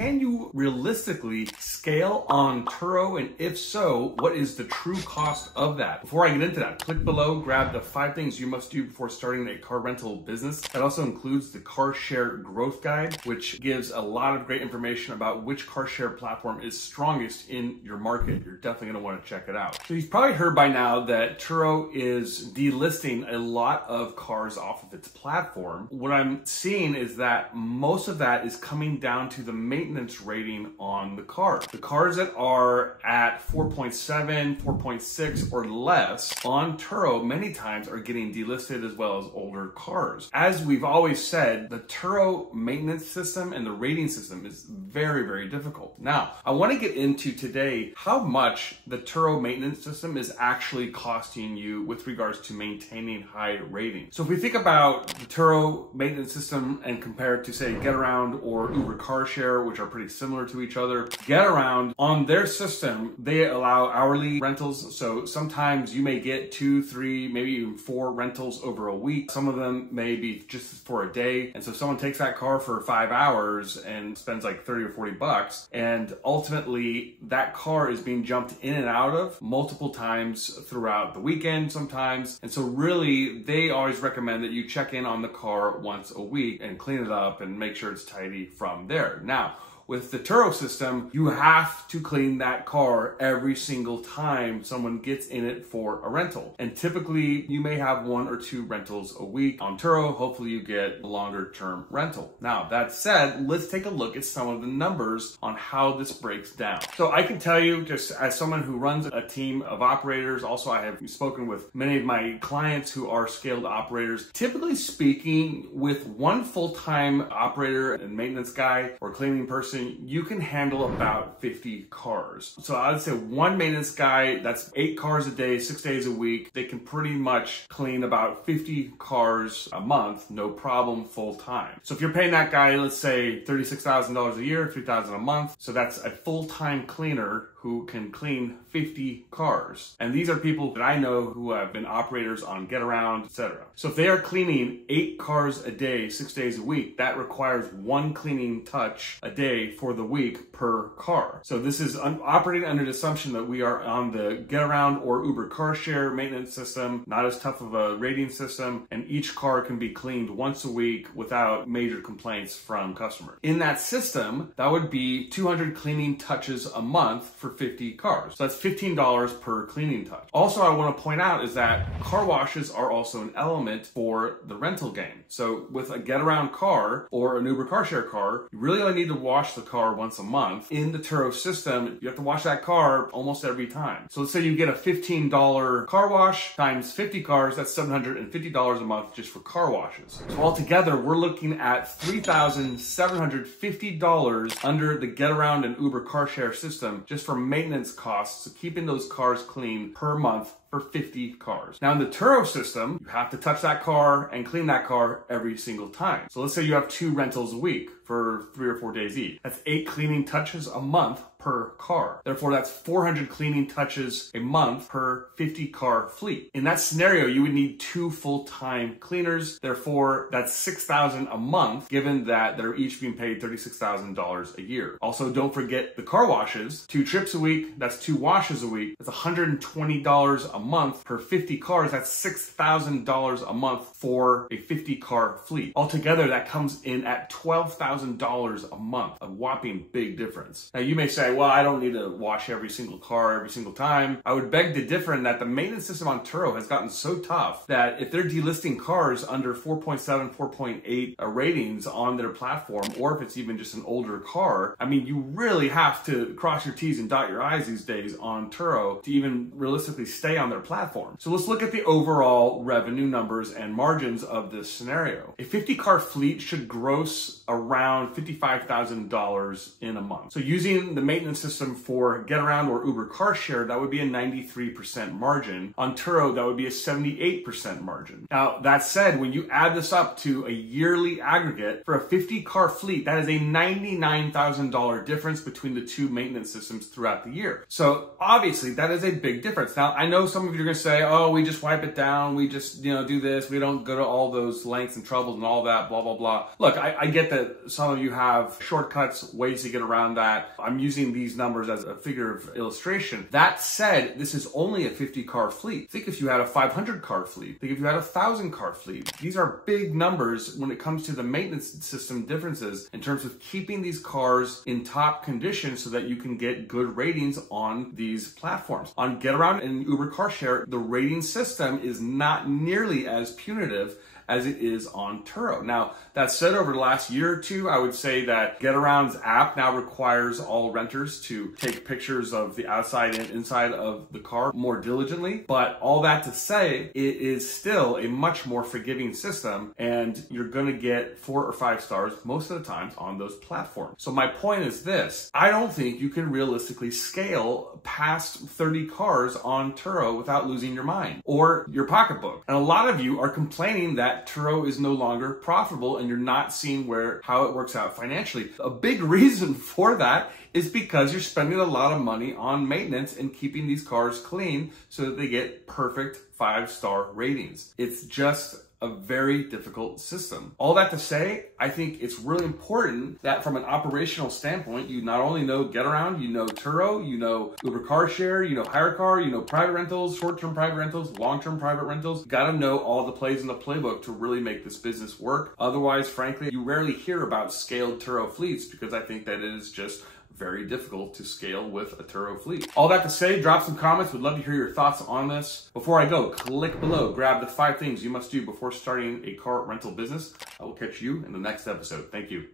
can you realistically scale on TURO? And if so, what is the true cost of that? Before I get into that, click below, grab the 5 things you must do before starting a car rental business. That also includes the Car Share Growth Guide, which gives a lot of great information about which car share platform is strongest in your market. You're definitely going to want to check it out. So you've probably heard by now that TURO is delisting a lot of cars off of its platform. What I'm seeing is that most of that is coming down to the maintenance rating on the car. The cars that are at 4.7, 4.6 or less on TURO many times are getting delisted, as well as older cars. As we've always said, the TURO maintenance system and the rating system is very, very difficult. Now, I want to get into today how much the TURO maintenance system is actually costing you with regards to maintaining high ratings. So if we think about the TURO maintenance system and compare it to, say, GetAround or Uber Car Share, which are pretty similar to each other, GetAround, on their system, they allow hourly rentals. So sometimes you may get 2, 3, maybe even 4 rentals over a week. Some of them may be just for a day. And so someone takes that car for 5 hours and spends like 30 or 40 bucks. And ultimately that car is being jumped in and out of multiple times throughout the weekend sometimes. And so really they always recommend that you check in on the car once a week and clean it up and make sure it's tidy from there. Now, with the TURO system, you have to clean that car every single time someone gets in it for a rental. And typically you may have 1 or 2 rentals a week. On TURO, hopefully you get a longer term rental. Now, that said, let's take a look at some of the numbers on how this breaks down. So I can tell you, just as someone who runs a team of operators, also I have spoken with many of my clients who are scaled operators. Typically speaking, with 1 full-time operator and maintenance guy or cleaning person, you can handle about 50 cars. So I would say 1 maintenance guy, that's 8 cars a day, 6 days a week. They can pretty much clean about 50 cars a month, no problem, full time. So if you're paying that guy, let's say $36,000 a year, $3,000 a month. So that's a full-time cleaner who can clean 50 cars. And these are people that I know who have been operators on GetAround, etc. So if they are cleaning 8 cars a day, 6 days a week, that requires 1 cleaning touch a day for the week per car. So this is operating under the assumption that we are on the GetAround or Uber Car Share maintenance system, not as tough of a rating system, and each car can be cleaned once a week without major complaints from customers. In that system, that would be 200 cleaning touches a month for 50 cars. So that's $15 per cleaning touch. Also, I want to point out is that car washes are also an element for the rental game. So with a GetAround car or an Uber Car Share car, you really only need to wash the car once a month. In the TURO system, you have to wash that car almost every time. So let's say you get a $15 car wash times 50 cars, that's $750 a month just for car washes. So altogether, we're looking at $3,750 under the GetAround and Uber Car Share system just for maintenance costs, so keeping those cars clean per month for 50 cars. Now in the TURO system, you have to touch that car and clean that car every single time. So let's say you have 2 rentals a week for 3 or 4 days each. That's 8 cleaning touches a month per car. Therefore, that's 400 cleaning touches a month per 50 car fleet. In that scenario, you would need 2 full-time cleaners. Therefore, that's $6,000 a month, given that they're each being paid $36,000 a year. Also, don't forget the car washes. 2 trips a week, that's 2 washes a week. That's $120 a month per 50 cars. That's $6,000 a month for a 50 car fleet. Altogether, that comes in at $12,000 a month, a whopping big difference. Now, you may say, well, I don't need to wash every single car every single time. I would beg to differ in that the maintenance system on TURO has gotten so tough that if they're delisting cars under 4.7, 4.8 ratings on their platform, or if it's even just an older car, I mean, you really have to cross your T's and dot your I's these days on TURO to even realistically stay on their platform. So let's look at the overall revenue numbers and margins of this scenario. A 50 car fleet should gross around $55,000 in a month. So using the maintenance system for GetAround or Uber Car Share, that would be a 93% margin. On TURO, that would be a 78% margin. Now, that said, when you add this up to a yearly aggregate for a 50 car fleet, that is a $99,000 difference between the 2 maintenance systems throughout the year. So obviously that is a big difference. Now, I know some some of you are going to say, oh, we just wipe it down. We just, do this. We don't go to all those lengths and troubles and all that, blah, blah, blah. Look, I get that some of you have shortcuts, ways to get around that. I'm using these numbers as a figure of illustration. That said, this is only a 50-car fleet. Think if you had a 500-car fleet. Think if you had a 1,000-car fleet. These are big numbers when it comes to the maintenance system differences in terms of keeping these cars in top condition so that you can get good ratings on these platforms. On GetAround and Uber Car Share, the rating system is not nearly as punitive as it is on TURO. Now, that said, over the last year or two, I would say that GetAround's app now requires all renters to take pictures of the outside and inside of the car more diligently. But all that to say, it is still a much more forgiving system, and you're gonna get 4 or 5 stars most of the times on those platforms. So my point is this: I don't think you can realistically scale past 30 cars on TURO without losing your mind or your pocketbook. And a lot of you are complaining that TURO is no longer profitable and you're not seeing how it works out financially. A big reason for that is because you're spending a lot of money on maintenance and keeping these cars clean so that they get perfect 5-star ratings. It's just a very difficult system. All that to say, I think it's really important that from an operational standpoint, you not only know GetAround, you know TURO, you know Uber Car Share, you know HireCar, you know private rentals, short-term private rentals, long-term private rentals. You gotta know all the plays in the playbook to really make this business work. Otherwise, frankly, you rarely hear about scaled TURO fleets because I think that it is just very difficult to scale with a TURO fleet. All that to say, drop some comments. We'd love to hear your thoughts on this. Before I go, click below, grab the 5 things you must do before starting a car rental business. I will catch you in the next episode. Thank you.